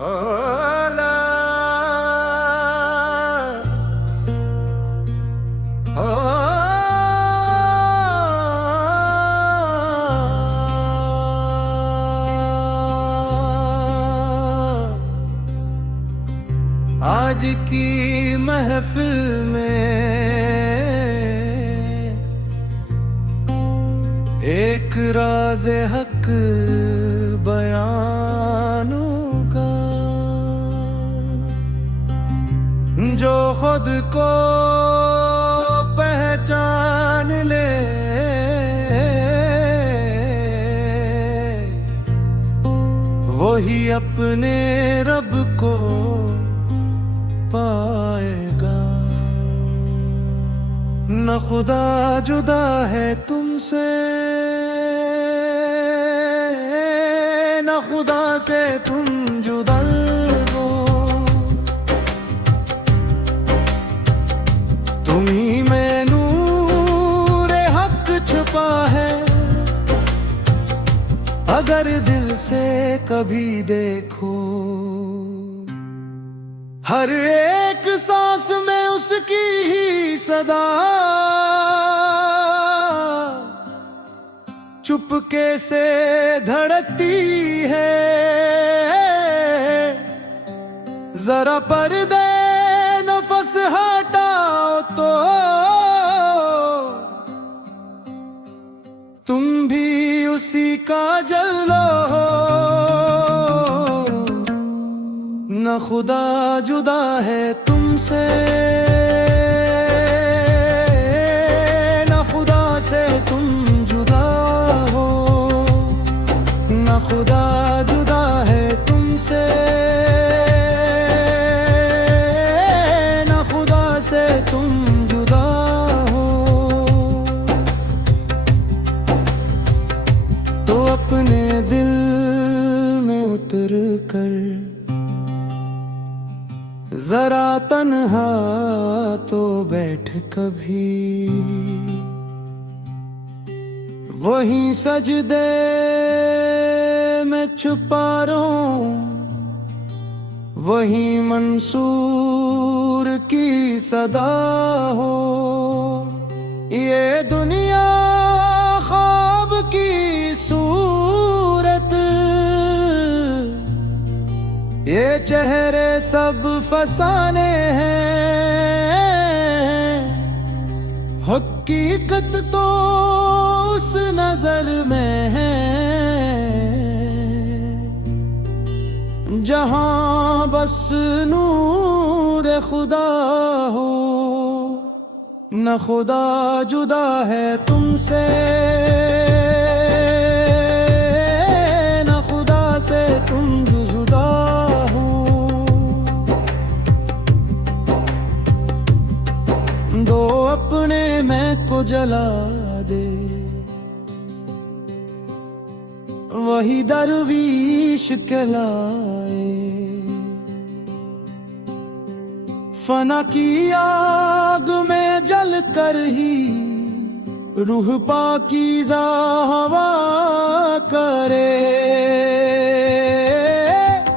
ला आज की महफिल में एक राज हक बयान का, जो खुद को पहचान ले वही अपने रब को पाएगा। न खुदा जुदा है तुमसे, न खुदा से तुम जुदा हो। तुम्ही में नूर हक छुपा है, अगर दिल से कभी देखो। हर एक सांस में उसकी ही सदा, चुपके से धड़कती है। जरा पर्दे नफस हटाओ तो तुम भी उसी का जलो। न खुदा जुदा है तुमसे, न खुदा से तुम जुदा हो। न खुदा जुदा है तुमसे, न खुदा से तुम जुदा हो। तो अपने दिल में उतर कर जरा तन्हा तो बैठ कभी, वहीं सजदे में छुपा रहूं, वहीं मंसूर की सदा हो। ये दुनिया ख्वाब की सूरत, ये चेहरे सब फसाने हैं। हकीकत तो उस नजर में है जहां बस नूर खुदा हो। न खुदा जुदा है तुमसे, न खुदा से तुम जुदा हो। दो अपने मैं को जला दे, वही दरवीश कहलाए। फना की आग में जल कर ही रूह पाकीज़ा हवा करे।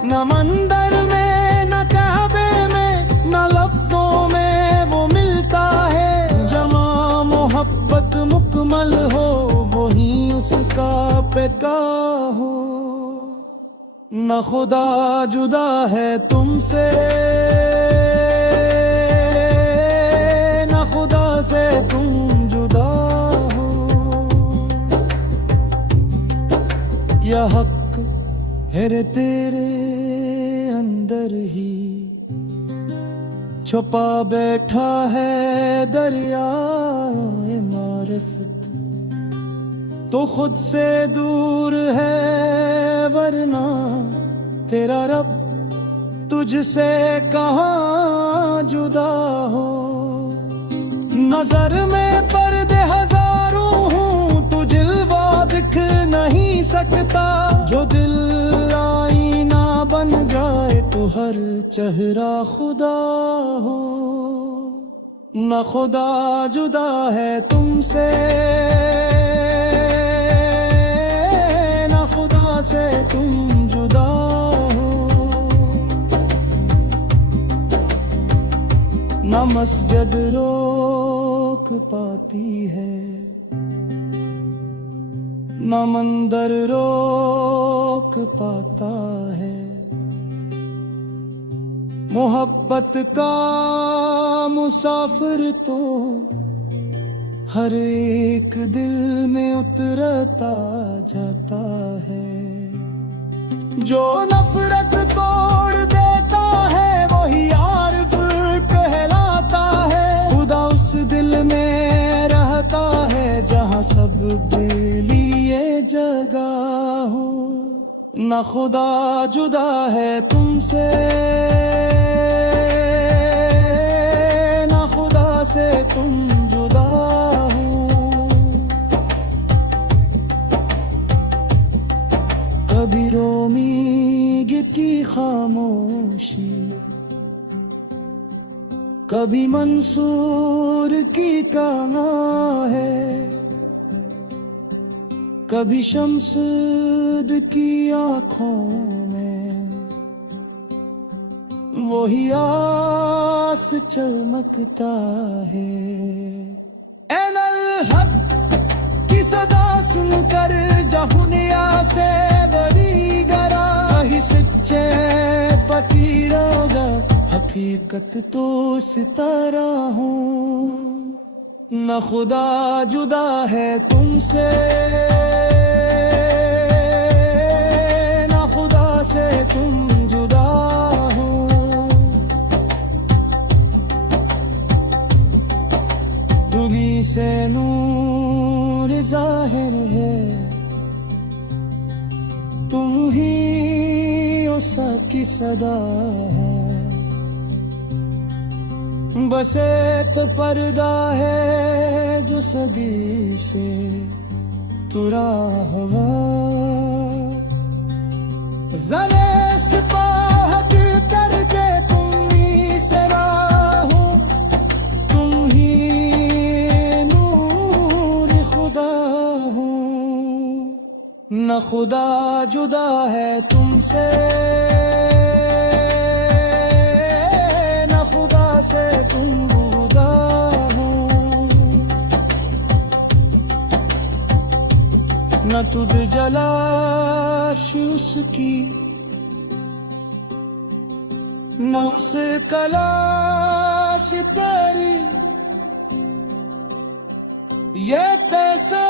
न मंदिर में न काबे में न लफ्जों में वो मिलता है। जमा मोहब्बत मुकम्मल हो, वही उसका पैका हो। न खुदा जुदा है तुमसे, न खुदा से तुम जुदा हो। यह हक है रे तेरे अंदर ही, छुपा बैठा है दरियाए मारिफत। तो खुद से दूर है वरना तेरा रब तुझसे कहाँ जुदा हो। नजर में पर्दे हजारों हूँ, तू जिल्वा दिख नहीं सकता। जो दिल आईना बन जाए तो हर चेहरा खुदा हो। न खुदा जुदा है तुमसे, न खुदा से तुम जुदा हो। मस्जिद रोक पाती है, न मंदिर रोक पाता है। मोहब्बत का मुसाफिर तो हर एक दिल में उतरता जाता है। जो नफरत तोड़ देता है वही आरिफ कहलाता है। खुदा उस दिल में रहता है जहाँ सब के लिए जगह हो। न खुदा जुदा है तुमसे, न खुदा से तुम जुदा हो। कभी रोमी गीत की खामोशी, कभी मंसूर की काना है, कभी शमसुद की आंखों में वही आस चमकता है। ऐनल हक की सदा सुनकर जहुनिया से बड़ी गरा ही सच्चे फकीरों का हकीकत तो सितारा हूँ। न खुदा जुदा है तुमसे, न खुदा से तुम जुदा हो। तुझी से नूर जाहिर है, तुम ही उसा की सदा है। बस एक पर्दा है जो सदी से तुरा हवा। ज़रे सिपाह करके तुम ही सरा हो, तुम ही नूर खुदा हो। न खुदा जुदा है तुमसे, तुम जुदा हो। न तुझ जलाश उसकी, न उस कलाश तेरी, ये तैसे